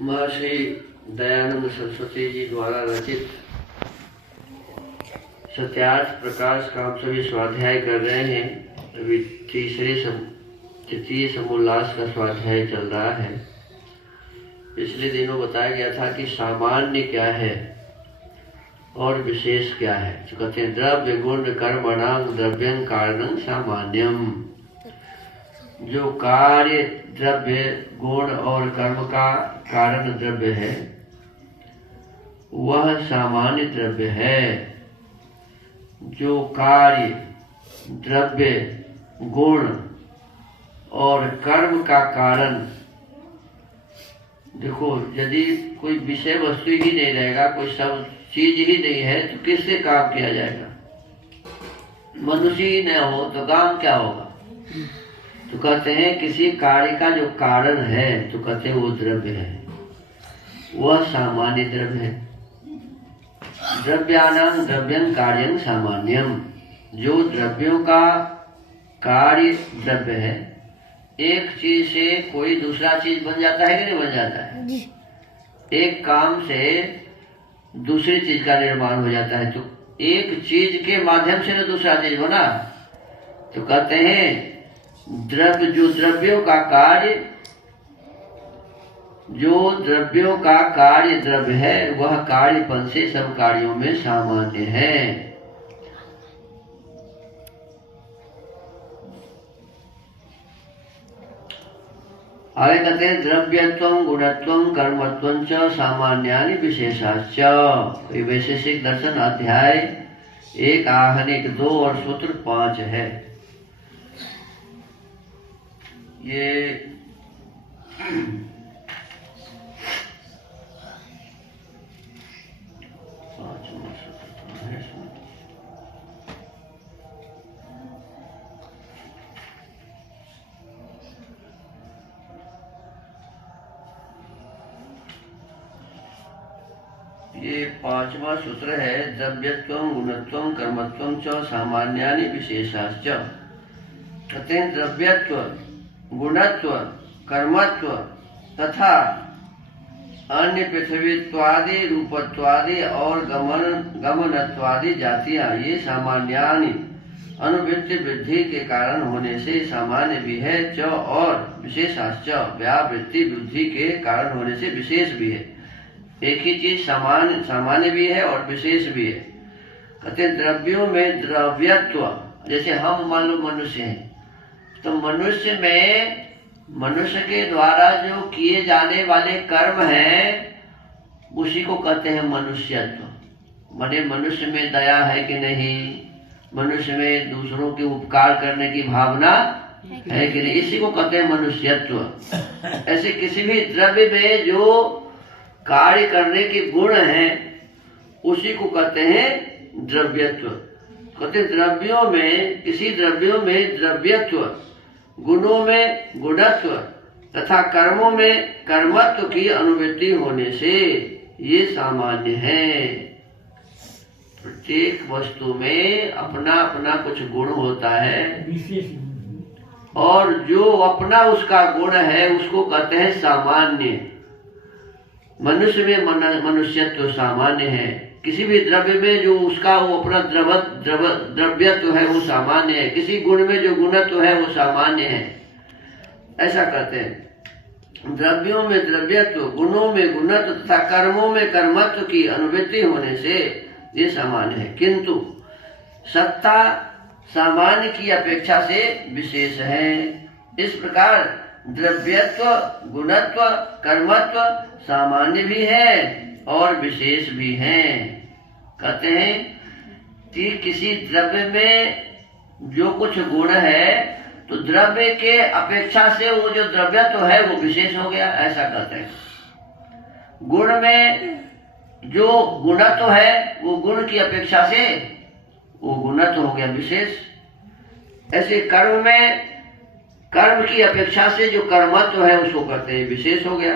महर्षि दयानंद सरस्वती जी द्वारा रचित सत्यार्थ प्रकाश का हम सभी स्वाध्याय कर रहे हैं। अभी तृतीय समोल्लास का स्वाध्याय चल रहा है। पिछले दिनों बताया गया था कि सामान्य क्या है और विशेष क्या है। तो कहते हैं द्रव्य गुण कर्मणां द्रव्यं कारणं सामान्यम। जो कार्य द्रव्य गुण और कर्म का कारण द्रव्य है वह सामान्य द्रव्य है। जो कार्य द्रव्य गुण और कर्म का कारण, देखो यदि कोई विषय वस्तु ही नहीं रहेगा, कोई सब चीज ही नहीं है तो किससे काम किया जाएगा? मनुष्य ही न हो तो काम क्या होगा? तो कहते हैं किसी कार्य का जो कारण है तो कहते हैं वो द्रव्य है, वह सामान्य द्रव्य है। द्रव्यानां द्रव्यं कार्यं सामान्यम। जो द्रव्यों का कार्य द्रव्य है, एक चीज से कोई दूसरा चीज बन जाता है कि नहीं बन जाता है? एक काम से दूसरी चीज का निर्माण हो जाता है। तो एक चीज के माध्यम से ना दूसरा चीज बना। तो कहते हैं द्रव्य, जो द्रव्यों का कार्य, जो द्रव्यों का कार्य द्रव्य है वह कार्यपन से सब कार्यों में सामान्य है। आगे कहते हैं द्रव्यत्वं गुणत्वं कर्मत्वं च सामान्यानि विशेषाश्च। वैशेषिक दर्शन अध्याय 1 आहनिक 2 और सूत्र 5 है। ये ये 5वां सूत्र है। द्रव्यत्वं गुणत्वं कर्मत्वं च सामान्यानि विशेषाश्च। कहते हैं द्रव्यत्व, गुणत्व, कर्मत्व तथा अन्य पृथ्वीत्वादि रूपत्वादि और गमनत्वादि जातियां ये सामान्यानि अनुवृत्ति वृद्धि के कारण होने से सामान्य भी है च, और विशेषाश्च व्यावृत्ति वृद्धि के कारण होने से विशेष भी है। एक ही चीज सामान्य भी है और विशेष भी है। कहते हैं द्रव्यों में द्रव्यत्व, जैसे हम मान लो मनुष्य हैं तो मनुष्य में मनुष्य के द्वारा जो किए जाने वाले कर्म हैं उसी को कहते हैं मनुष्यत्व। माने मनुष्य में दया है कि नहीं, मनुष्य में दूसरों के उपकार करने की भावना है कि नहीं, इसी को कहते हैं मनुष्यत्व। ऐसे किसी भी द्रव्य में जो कार्य करने के गुण हैं उसी को कहते हैं द्रव्यत्व। कहते द्रव्यों में, किसी द्रव्यों में द्रव्यत्व, गुणों में गुणत्व तथा कर्मों में कर्मत्व की अनुवृत्ति होने से ये सामान्य है। प्रत्येक वस्तु में अपना अपना कुछ गुण होता है और जो अपना उसका गुण है उसको कहते हैं सामान्य। मनुष्य में मनुष्यत्व सामान्य है। किसी भी द्रव्य में जो उसका वो अपना द्रव्यत्व है वो सामान्य है। किसी गुण में जो गुणत्व है वो सामान्य है। ऐसा कहते हैं द्रव्यों में द्रव्यत्व, गुणों में गुणत्व तथा कर्मों में कर्मत्व की अनुवृत्ति होने से ये सामान्य है, किंतु सत्ता सामान्य की अपेक्षा से विशेष है। इस प्रकार द्रव्यत्व, गुणत्व, कर्मत्व सामान्य भी है और विशेष भी है। कहते हैं कि किसी द्रव्य में जो कुछ गुण है तो द्रव्य के अपेक्षा से वो जो द्रव्यत्व है वो विशेष हो गया, ऐसा कहते हैं। गुण में जो गुणत्व है वो गुण की अपेक्षा से वो गुणत्व हो गया विशेष। ऐसे कर्म में कर्म की अपेक्षा से जो कर्मत्व है उसको कहते हैं विशेष हो गया।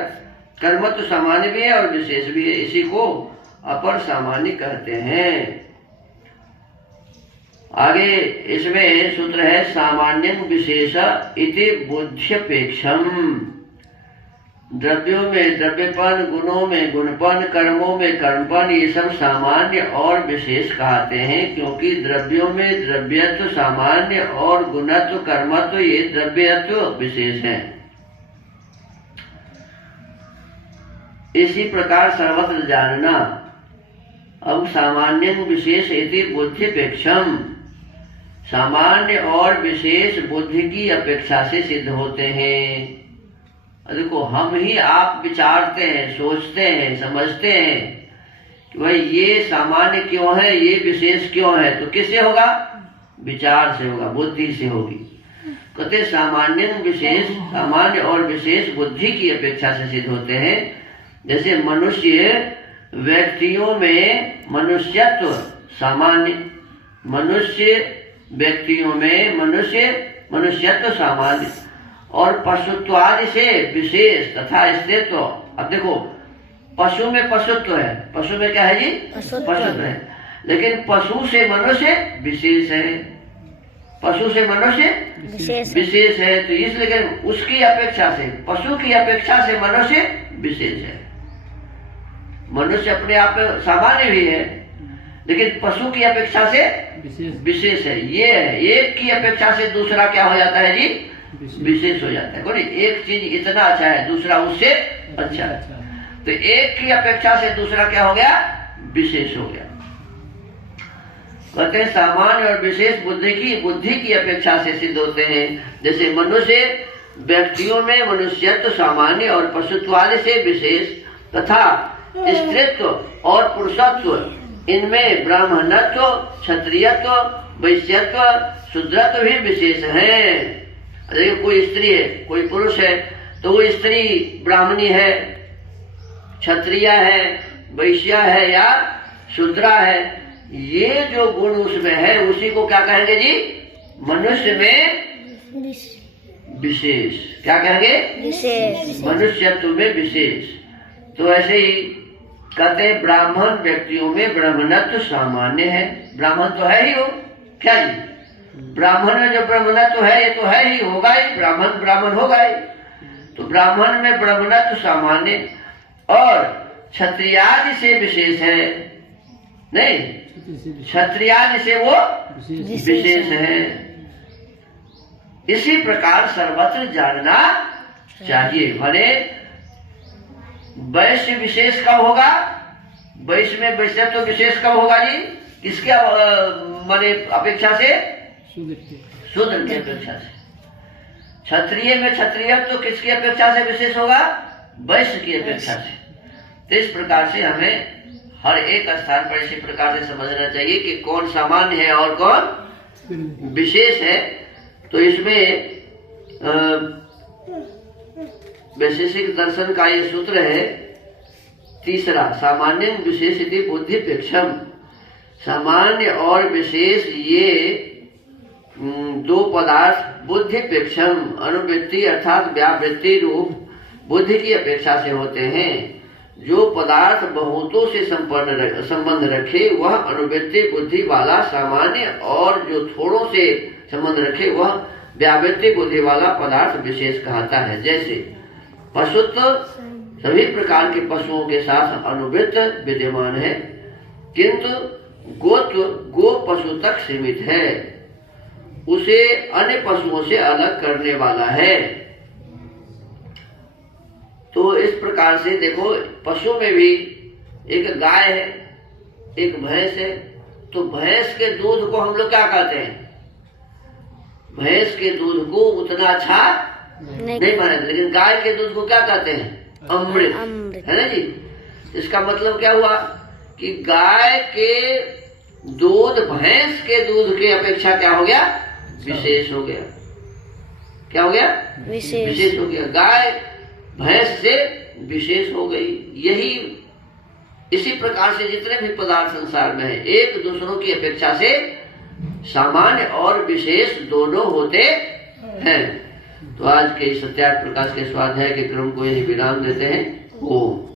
कर्मत्व सामान्य भी है और विशेष भी है, इसी को अपर सामान्य कहते हैं। आगे इसमें सूत्र है सामान्यं विशेष इति बुद्ध्यपेक्षम। द्रव्यों में द्रव्यपन, गुणों में गुणपन, कर्मों में कर्मपन, ये सब सामान्य और विशेष कहते हैं, क्योंकि द्रव्यों में द्रव्यत्व सामान्य और गुणत्व कर्मत्व ये द्रव्यत्व विशेष है। इसी प्रकार सर्वत्र जानना। अब सामान्य विशेष इति बुद्धिपेक्षम, सामान्य और विशेष बुद्धि की अपेक्षा से सिद्ध होते हैं। देखो, हम ही आप विचारते हैं, सोचते हैं, समझते हैं कि भाई ये सामान्य क्यों है, ये विशेष क्यों है, तो किससे होगा? विचार से होगा, बुद्धि से होगी। कहते सामान्य विशेष, सामान्य और विशेष बुद्धि की अपेक्षा से सिद्ध होते हैं। जैसे मनुष्य व्यक्तियों में मनुष्यत्व सामान्य, मनुष्य व्यक्तियों में मनुष्यत्व सामान्य और पशुत्वादि से विशेष तथा स्त्रीत्व। अब देखो, पशु में पशुत्व है, पशु में क्या है जी? पशुत्व है, लेकिन पशु से मनुष्य विशेष है, पशु से मनुष्य विशेष है। तो इसलिए उसकी अपेक्षा से, पशु की अपेक्षा से मनुष्य विशेष है। मनुष्य अपने आप में सामान्य भी है, लेकिन पशु की अपेक्षा से विशेष है। ये है, एक की अपेक्षा से दूसरा क्या हो जाता है जी? विशेष हो जाता है। बोले एक चीज इतना अच्छा है, दूसरा उससे अच्छा है, तो एक की अपेक्षा से दूसरा क्या हो गया? विशेष हो गया। कहते हैं सामान्य और विशेष बुद्धि की अपेक्षा से सिद्ध होते हैं। जैसे मनुष्य व्यक्तियों में मनुष्यत्व सामान्य और पशुत्वादि से विशेष तथा स्त्रीत्व और पुरुषत्व, इनमें ब्राह्मणत्व, क्षत्रियत्व, वैश्यत्व, शूद्रत्व भी विशेष है। देखिए, कोई स्त्री है, कोई पुरुष है, तो वो स्त्री ब्राह्मणी है, क्षत्रिय है, वैश्या है या शूद्रा है। ये जो गुण उसमें है उसी को क्या कहेंगे जी? मनुष्य में विशेष। क्या कहेंगे? विशेष। मनुष्यत्व में विशेष। तो ऐसे ही कहते हैं ब्राह्मण व्यक्तियों में ब्राह्मणत्व सामान्य है। ब्राह्मण तो है ही वो, क्या जी? ब्राह्मण में जो ब्राह्मणत्व है, ये तो है ही, होगा ही, ब्राह्मण होगा ही। तो ब्राह्मण में ब्राह्मणत्व सामान्य और क्षत्रियादि से विशेष है, नहीं, क्षत्रियादि से वो विशेष है। इसी प्रकार सर्वत्र जानना चाहिए। भले वैश्य विशेष कब होगा? वैश्य में वैश्यत्व विशेष कब होगा जी? किसके माने अपेक्षा से? शूद्र की अपेक्षा से। क्षत्रिय में क्षत्रियत्व किसकी अपेक्षा से विशेष होगा? वैश्य की अपेक्षा से। तो इस प्रकार से हमें हर एक स्थान पर इसी प्रकार से समझना चाहिए कि कौन सामान्य है और कौन विशेष है। तो इसमें वैशेषिक दर्शन का ये सूत्र है तीसरा, सामान्य विशेष इति बुद्धिपेक्षम। सामान्य और विशेष ये दो पदार्थ बुद्धिपेक्षम, अनुवृत्ति अर्थात व्यावृत्ति रूप बुद्धि की अपेक्षा से होते हैं। जो पदार्थ बहुतों से संबंध रखे वह अनुवृत्ति बुद्धि वाला सामान्य, और जो थोड़ों से संबंध रखे वह व्यावृत्ति बुद्धि वाला पदार्थ विशेष कहता है। जैसे पशुत्व सभी प्रकार के पशुओं के साथ अनुवृत्त विद्यमान है, किंतु गोत्व गो पशु तक सीमित है, उसे अन्य पशुओं से अलग करने वाला है। तो इस प्रकार से देखो, पशु में भी एक गाय है, एक भैंस है। तो भैंस के दूध को हम लोग क्या कहते हैं? भैंस के दूध को उतना अच्छा नहीं माना, लेकिन गाय के दूध को क्या कहते हैं? अमृत, है ना जी। इसका मतलब क्या हुआ कि गाय के दूध भैंस के दूध के अपेक्षा क्या हो गया? विशेष हो गया। क्या हो गया? विशेष हो गया। गाय भैंस से विशेष हो गई। यही इसी प्रकार से जितने भी पदार्थ संसार में है, एक दूसरों की अपेक्षा से सामान्य और विशेष दोनों होते हैं। तो आज के इस सत्यार्थ प्रकाश के स्वाध्याय के क्रम को यही विराम देते हैं। ओम।